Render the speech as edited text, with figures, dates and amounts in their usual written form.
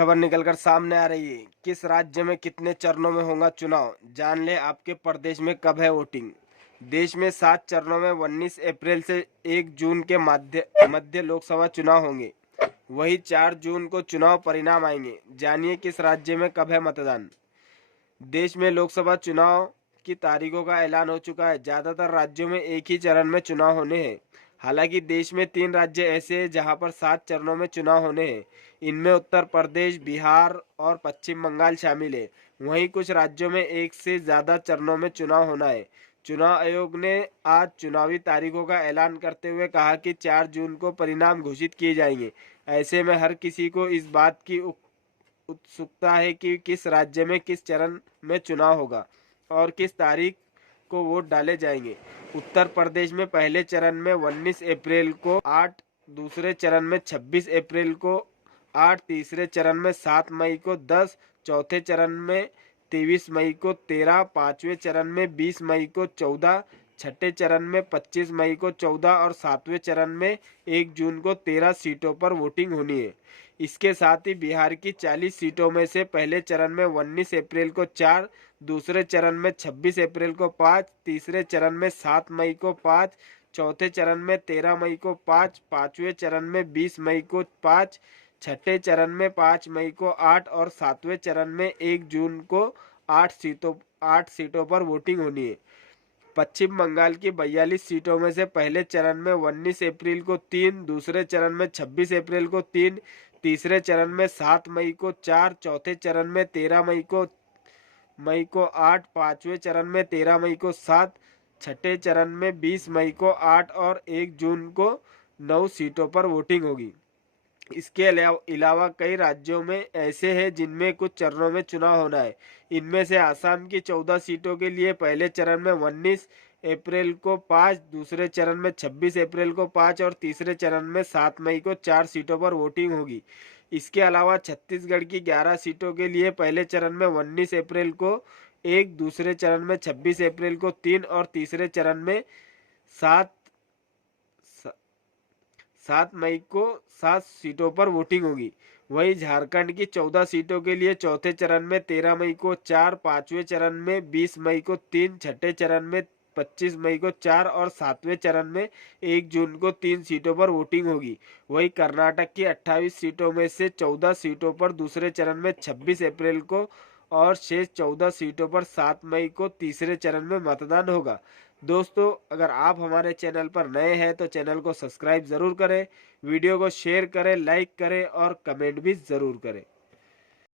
खबर निकलकर सामने आ रही है। किस राज्य में कितने चरणों में होगा चुनाव, जान ले आपके प्रदेश में कब है वोटिंग। देश में 7 चरणों में 19 अप्रैल से 1 जून के मध्य लोकसभा चुनाव होंगे। वही 4 जून को चुनाव परिणाम आएंगे। जानिए किस राज्य में कब है मतदान। देश में लोकसभा चुनाव की तारीखों का ऐलान हो चुका है। ज्यादातर राज्यों में एक ही चरण में चुनाव होने हैं। हालांकि देश में 3 राज्य ऐसे हैं जहां पर 7 चरणों में चुनाव होने हैं। इनमें उत्तर प्रदेश, बिहार और पश्चिम बंगाल शामिल है। वहीं कुछ राज्यों में एक से ज्यादा चरणों में चुनाव होना है। चुनाव आयोग ने आज चुनावी तारीखों का ऐलान करते हुए कहा कि 4 जून को परिणाम घोषित किए जाएंगे। ऐसे में हर किसी को इस बात की उत्सुकता है कि किस राज्य में किस चरण में चुनाव होगा और किस तारीख को वोट डाले जाएंगे। उत्तर प्रदेश में पहले चरण में 19 अप्रैल को 8, दूसरे चरण में 26 अप्रैल को 8, तीसरे चरण में 7 मई को 10, चौथे चरण में 23 मई को 13, पांचवें चरण में 20 मई को 14, छठे चरण में 25 मई को 14 और सातवें चरण में 1 जून को 13 सीटों पर वोटिंग होनी है। इसके साथ ही बिहार की 40 सीटों में से पहले चरण में 19 अप्रैल को 4, दूसरे चरण में 26 अप्रैल को 5, तीसरे चरण में 7 मई को 5, चौथे चरण में 13 मई को 5, पांचवें चरण में 20 मई को 5, छठे चरण में 5 मई को 8 और सातवें चरण में 1 जून को 8 सीटों पर वोटिंग होनी है। पश्चिम बंगाल की 42 सीटों में से पहले चरण में 19 अप्रैल को 3, दूसरे चरण में 26 अप्रैल को 3, तीसरे चरण में 7 मई को 4, चौथे चरण में 13 मई को 8, पांचवें चरण में 13 मई को 7, छठे चरण में 20 मई को 8 और 1 जून को 9 सीटों पर वोटिंग होगी। इसके अलावा कई राज्यों में ऐसे हैं जिनमें कुछ चरणों में चुनाव होना है। इनमें से आसाम की 14 सीटों के लिए पहले चरण में 19 अप्रैल को 5, दूसरे चरण में 26 अप्रैल को 5 और तीसरे चरण में 7 मई को 4 सीटों पर वोटिंग होगी। इसके अलावा छत्तीसगढ़ की 11 सीटों के लिए पहले चरण में 19 अप्रैल को 1, दूसरे चरण में 26 अप्रैल को 3 और तीसरे चरण में 7 मई को 7 सीटों पर वोटिंग होगी। वहीं झारखंड की 14 सीटों के लिए चौथे चरण में 13 मई को 4, पांचवें चरण में 20 मई को 3, छठे चरण में 25 मई को 4 और सातवें चरण में 1 जून को 3 सीटों पर वोटिंग होगी। वहीं कर्नाटक की 28 सीटों में से 14 सीटों पर दूसरे चरण में 26 अप्रैल को और शेष 14 सीटों पर 7 मई को तीसरे चरण में मतदान होगा। दोस्तों, अगर आप हमारे चैनल पर नए हैं तो चैनल को सब्सक्राइब ज़रूर करें, वीडियो को शेयर करें, लाइक करें और कमेंट भी ज़रूर करें।